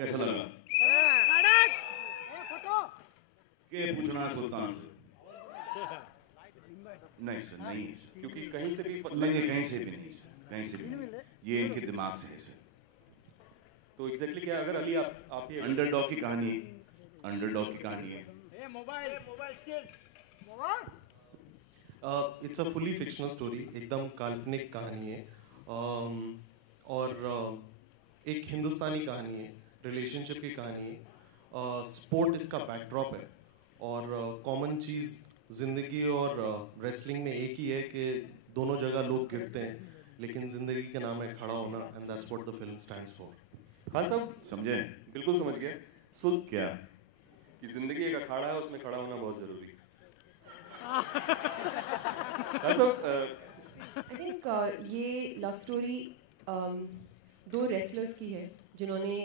कैसा लगा? के पूछना सुल्तान से? नहीं सर, नहीं है सर, क्योंकि कहीं से भी नहीं, कहीं से भी नहीं सर, कहीं से भी नहीं। ये इनके दिमाग से है सर। तो एग्जैक्टली क्या, अगर अली आप ही अंडरडॉग की कहानी, अंडरडॉग की कहानी है। It's a fully fictional story, एकदम काल्पनिक कहानी है। और एक हिंदुस्तानी कहानी है, रिलेशनशिप की कहानी है। स्पोर्ट इसका बैकड्रॉप है और कॉमन चीज़ ज़िंदगी और रेसलिंग में एक ही है कि दोनों जगह लोग गिरते हैं, लेकिन ज़िंदगी का नाम है खड़ा होना, and that's what the film stands for. हाँ साहब समझे? बिल्कुल समझ गए। सो क्या कि जिंदगी एक अखाड़ा है, उसमें खड़ा होना बहुत जरूरी है। हाँ साहब आई थिंक ये लव स्टोरी दो रेसलर्स की है जिन्होंने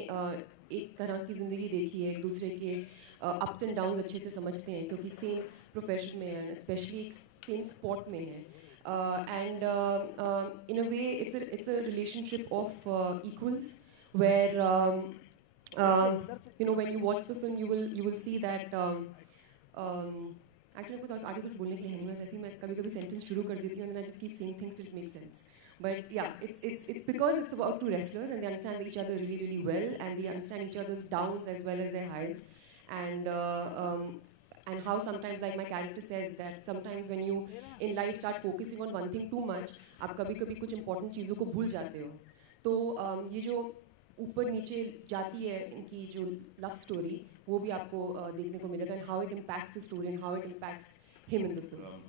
एक तरह की ज़िंदगी देखी है, एक दूसरे के अप्स एंड डाउन्स अच्छे से समझते हैं क्योंकि सेम प्रोफेशन में है, स्पेशली एक सेम स्पॉट में है। And in a way it's a relationship of equals where you know when you watch the film you will see that actually कुछ आगे कुछ बोलने के लिए नहीं, बस ऐसे ही मैं कभी कभी सेंटेंस शुरू कर देती हूँ and I just keep saying things till it makes sense. But yeah, it's because it's about two wrestlers and they understand each other really really well and they understand each other's downs as well as their highs, and how sometimes, like my character says, that sometimes when you in life start focusing on one thing too much, आप कभी कभी कुछ important चीज़ों को भूल जाते हो। तो ये जो ऊपर नीचे जाती है इनकी जो लव स्टोरी, वो भी आपको देखने को मिलेगा, and how it impacts the story and how it impacts him in the film.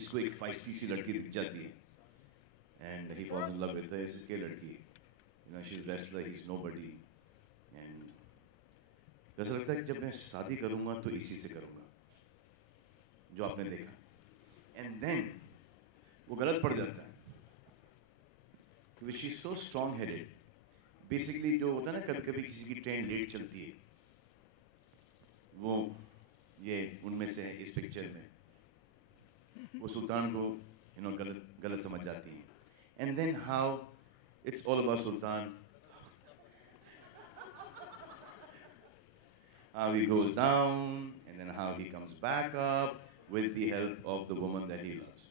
इसको एक feisty सी लड़की दिख जाती है and he falls in love with her. इसकी लड़की, you know, she's wrestler, he's nobody, and ऐसा लगता है कि जब मैं शादी करूंगा तो इसी से करूंगा जो आपने देखा, and then वो गलत पड़ जाता है क्योंकि she's so strong headed. Basically जो होता है ना, कभी कभी किसी की ट्रेन लेट चलती है, वो ये उनमें से है इस पिक्चर में। वो सुल्तान को गलत समझ जाती है, and then how it's all about Sultan, how he goes down and then how he comes back up with the help of the woman that he loves.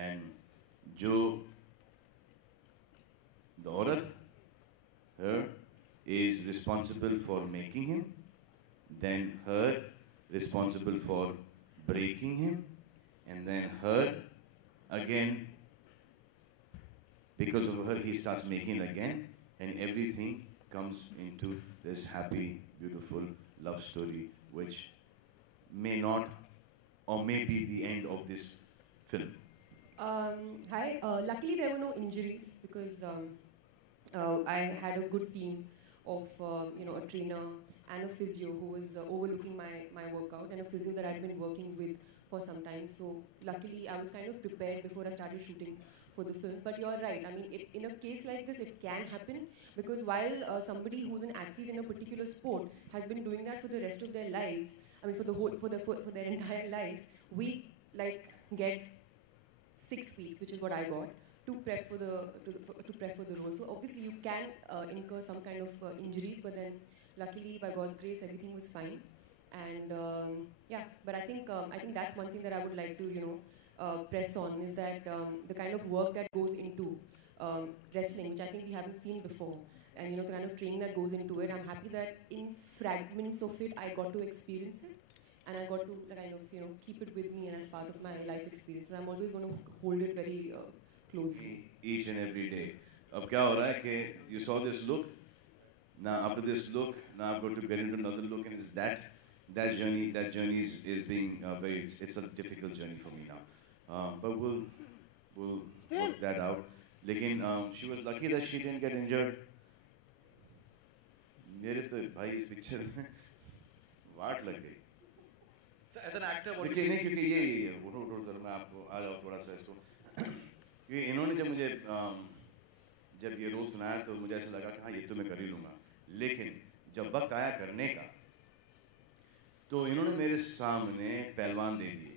And जो the औरत, her, is responsible for making him, then her responsible for breaking him, and then her again, because of her he starts making again, and everything comes into this happy, beautiful love story, which may not or may be the end of this film. Hi. Luckily, there were no injuries because I had a good team of a trainer and a physio who was overlooking my workout, and a physio that I'd been working with for some time. So luckily, I was kind of prepared before I started shooting for the film. But you're right. I mean, in a case like this, it can happen because while somebody who's an athlete in a particular sport has been doing that for the rest of their lives, I mean, for their entire life, we like get 6 weeks, which is what I got, to prep for the role. So obviously you can incur some kind of injuries, but then luckily by God's grace everything was fine. And yeah, but I think that's one thing that I would like to press on, is that the kind of work that goes into wrestling, which I think we haven't seen before, and the kind of training that goes into it. I'm happy that in fragments of it I got to experience it. And I got to kind of keep it with me and as part of my life experience. So I'm always going to hold it very closely. Each and every day. अब क्या हो रहा है कि you saw this look, now after this look, now I'm going to get into another look, and it's that journey is being it's a difficult journey for me now. But we'll work that out. लेकिन she was lucky that she didn't get injured. मेरे तो भाई इस picture में वाट लग गई। As an actor, what देखिए नहीं, क्योंकि ये उठो मैं आपको आ जाओ थोड़ा सा इसको, क्योंकि इन्होंने जब मुझे जब ये रोल सुनाया तो मुझे ऐसा लगा कि हाँ ये तो मैं कर ही लूँगा, लेकिन जब वक्त आया करने का तो इन्होंने मेरे सामने पहलवान दे दिए,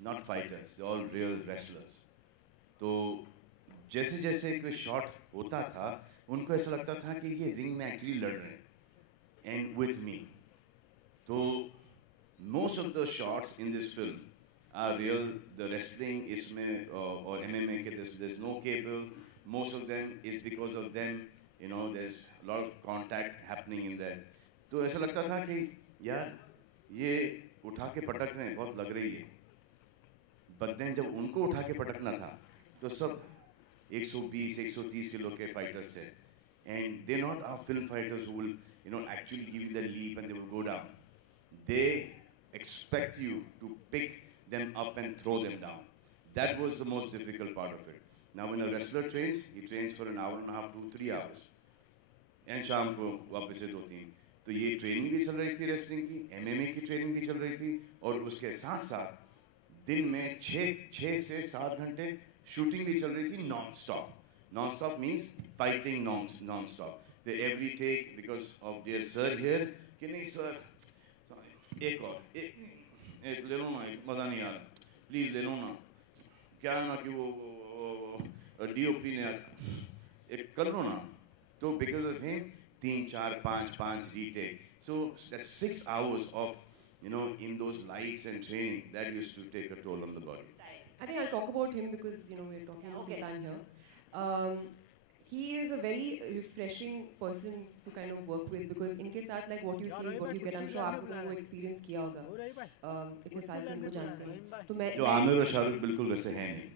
not fighters, all real wrestlers. तो जैसे जैसे कोई शॉट होता था उनको ऐसा लगता था कि ये रिंग में एक्चुअली लड़ रहे हैं एंड विथ मी. तो most of the shots in this film are real. The wrestling इसमें or MMA के there's no cable. Most of them is because of them. You know, there's a lot of contact happening in there. तो ऐसा लगता था कि यार ये उठा के पटक रहे हैं, बहुत लग रही है. But then जब उनको उठा के पटकना था तो सब 120-130 किलो के fighters थे. And they're not our film fighters who will, you know, actually give you the leap and they will go down. They expect you to pick them up and throw them down. That was the most difficult part of it. Now when a wrestler trains, he trains for an hour and a half to 3 hours. And शाम को वापस से 2-3. तो ये training भी चल रही थी रेसलिंग की, MMA की ट्रेनिंग भी चल रही थी, और उसके साथ साथ दिन में 6 से 7 घंटे शूटिंग भी चल रही थी non stop. Non stop means fighting non stop. The every take because of their sir here, कि नहीं सर, एक और एक ले लो ना, मज़ा नहीं आ रहा, प्लीज़ ले लो ना. क्या है ना कि वो DOP ने एक कर लो ना. तो because of him 3, 4, 5 retake. So that's 6 hours of, you know, in those lights and training that used to take a toll on the body. I think I'll talk about him because, you know, we're talking about Sultan here. He is a very refreshing person to kind of work with because इनके साथ like what you see is what you get. I'm sure आप लोगों ने वो experience किया होगा. इतने साल से इनको जानते हैं. तो मैं जो आमिर और शाहरुख बिल्कुल वैसे हैं नहीं.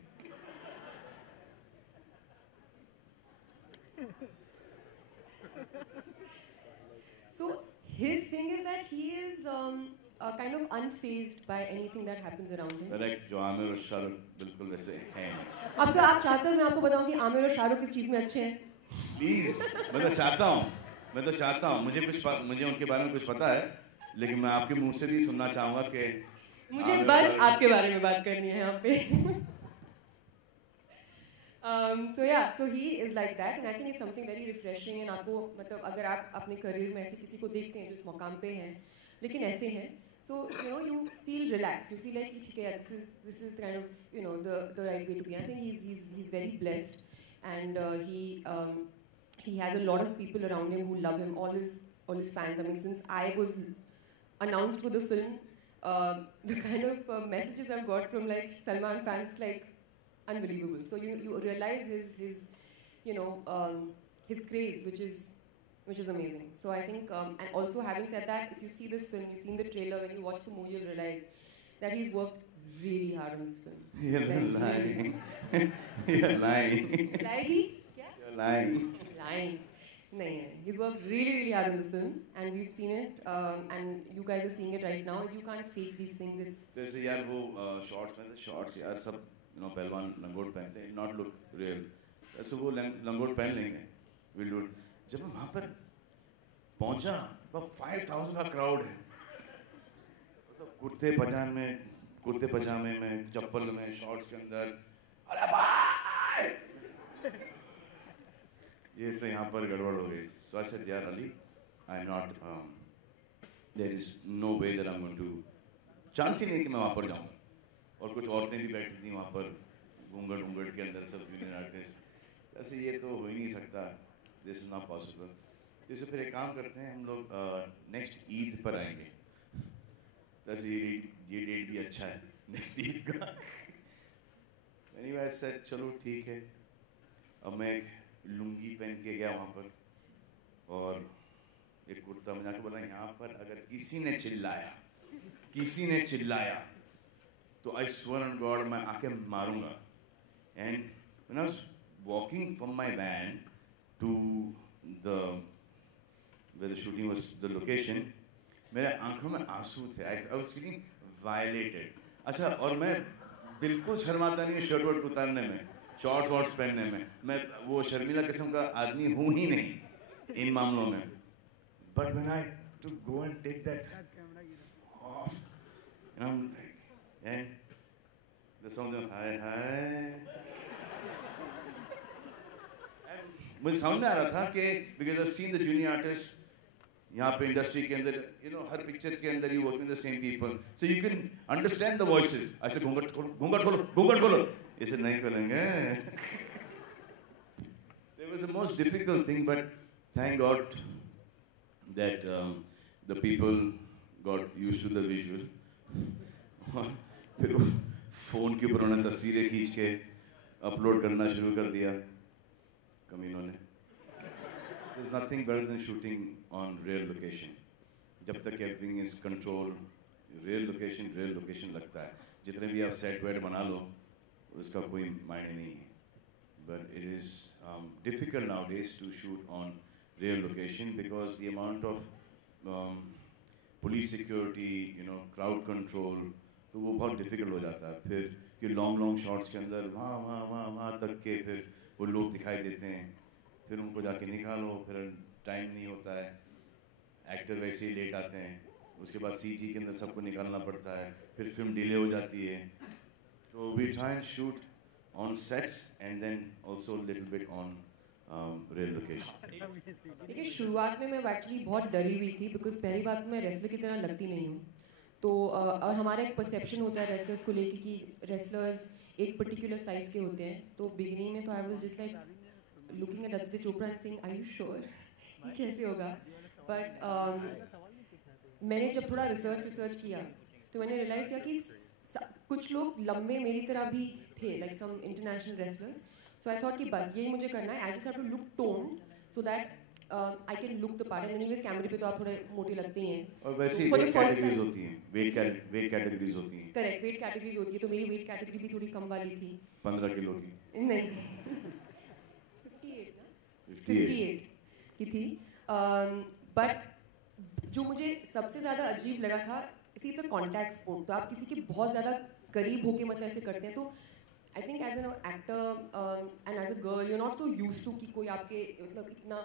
So his thing is that he is kind of unfazed by anything that happens around him. Correct. जो आमिर और शाहरुख बिल्कुल वैसे हैं नहीं. अब सर आप चाहते हो मैं आपको बताऊं कि आमिर और शाहरुख किस चीज़ में अच्छे हैं? प्लीज, मैं तो चाहता हूँ मुझे उनके बारे में कुछ पता है, लेकिन मैं आपके मुंह से भी सुनना चाहूँगा कि मुझे बस आपके बारे में बात करनी है यहाँ पे. So he is like that and I think it's something very refreshing. and आपको मतलब अगर आप अपने करियर में ऐसे किसी को देखते हैं जो इस मुकाम पे हैं लेकिन ऐसे हैं, so you know you feel relaxed, you feel like ठीक है, this is kind of, you know, the right way to be. I think he's very blessed and he has a lot of people around him who love him, all his fans. I mean, since I was announced for the film, the kind of messages I've got from like Salman fans, like unbelievable. So you realize his you know his craze, which is amazing. So I think and also having said that, if you see this film, you've seen the trailer, when you watch the movie, you'll realize that he's worked really hard on this film. You're lying. You're lying. You're lying. Lying. No, he's worked really hard on the film, and we've seen it, and you guys are seeing it right now. You can't fake these things. It's जैसे यार वो shorts यार सब, you know, पहलवान लंगोट पहनते हैं, not look real. ऐसे वो लंगोट पहन लेंगे, we'll do it. जब मैं वहाँ पर पहुँचा, वहाँ 5,000 का क्राउड है. सब कुर्ते पजामे में, चप्पल में, शॉर्ट्स के अंदर. अरे भाई! ये तो यहाँ पर गड़बड़ हो गई. So I said, यार Ali, I'm not. There is no way that I'm going to. Chance ही नहीं कि मैं वहाँ पर जाऊँ. और कुछ औरतें भी बैठी थी वहाँ पर, घूंघट के अंदर सब जूनियर आर्टिस्ट. ऐसे ये तो हो ही नहीं सकता. This is not possible. इससे फिर एक काम करते हैं, हम लोग नेक्स्ट ईद पर आएंगे. वैसे ये डेट भी अच्छा है, नेक्स्ट ईद का. Anyway, I said चलो ठीक है. अब मैं एक लुंगी पहन के गया वहाँ पर और एक कुर्ता में जाके बोला, यहाँ पर अगर किसी ने चिल्लाया तो I swear on God मैं आके मारूंगा. And when I was walking from my van to where the shooting was, the location, मेरे आंखों में आंसू थे. I was feeling violated. अच्छा, और मैं बिल्कुल शर्माता नहीं शर्ट वर्ट उतारने में, शॉर्ट्स पहनने में. मैं वो शर्मीला किस्म का आदमी हूँ ही नहीं इन मामलों में. But when I to go and take that off, you know, and there's something hi. मुझे समझ में आ रहा था कि because I've seen the junior artists यहाँ पे इंडस्ट्री के अंदर, you know, हर पिक्चर के अंदर you work with the same people, so you can understand the voices. ऐसे घूंघट खोलो. ऐसे नहीं खोलेंगे. was the most difficult thing, but thank God that the people got used to the visual. फिर phone के ऊपर उन्होंने तस्वीरें खींच के अपलोड करना शुरू कर दिया कमीनों ने. There's nothing better than shooting on real location. जब तक everything is controlled, real location लगता है. जितने भी आप सेट वेट बना लो, उसका कोई मायने नहीं है. But it is difficult nowadays to shoot on real location because the amount of police security, crowd control, तो वो बहुत difficult हो जाता है. फिर कि long shots के अंदर वहाँ तक के फिर वो लोग दिखाई देते हैं. फिर उनको जाके निकालो, फिर टाइम नहीं होता है. एक्टर वैसे ही लेट आते हैं. उसके बाद CG के अंदर सबको निकालना पड़ता है. फिर फिल्म डिले हो जाती है. तो we try and shoot on sets and then also a little bit on real location. देखिए शुरुआत में मैं एक्चुअली बहुत डरी हुई थी बिकॉज पहली बात मैं रेसलर की तरह लगती नहीं हूँ. तो और हमारा एक परसेप्शन होता है रेसलर्स को लेके कि रेसलर्स एक पर्टिकुलर साइज के होते हैं. तो बिगिनिंग में तो I was just like looking at Aditya Chopra and saying are you sure ये कैसे होगा. बट मैंने जब थोड़ा रिसर्च किया तो मैंने रियलाइज़ किया कि कुछ लोग लंबे मेरी तरह भी थे, like some international wrestlers. So I thought कि बस यही मुझे करना है. I just have to look tone so that I can look the part. Anyways कैमरे पे तो आप थोड़े मोटे लगते ही हैं. और वैसे वेट कैटेगरीज होती हैं. वेट कैटेगरीज होती हैं. करेक्ट, वेट कैटेगरीज होती है. तो मेरी वेट कैटेगरी भी थोड़ी कम वाली थी. 15 किलो की. नहीं 58 की थी. बट जो मुझे सबसे ज़्यादा अजीब लगा था, इट्स अ कॉन्टैक्ट स्पोर्ट. तो आप किसी के बहुत ज़्यादा करीब होके मतलब ऐसे करते हैं. तो I think as an actor and as a girl you are not so used to कि कोई आपके मतलब इतना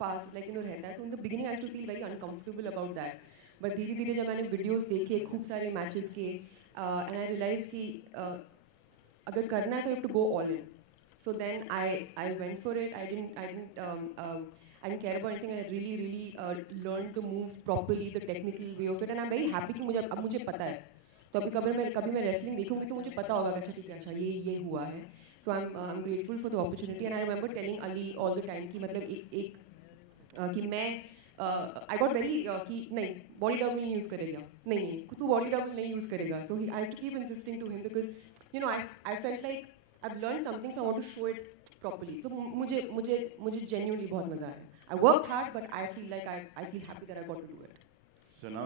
पास लाइक रहता है. तो in the beginning I used to feel very uncomfortable about that. But धीरे धीरे जब मैंने वीडियोस देखे खूब सारे मैचेस के एंड आई रियलाइज कि अगर करना है तो you have to go all in. So then I went for it. I didn't care about anything. I really learned the moves properly, the technical way of it, and I'm very happy कि मुझे पता है. तो अभी कभी मैं wrestling देखूँगी तो मुझे पता होगा अच्छा ठीक है, अच्छा ये हुआ है. So I'm grateful for the opportunity, and I remember telling Ali all the time कि मतलब कि मैं I got very कि नहीं body double नहीं use करेगा, नहीं तू body double नहीं use करेगा. So I used to keep insisting to him because I felt like I've learned something, so I want to show it properly. So मुझे genuinely बहुत मजा आया. I worked hard, but I feel like I feel happy that I got to do it. So now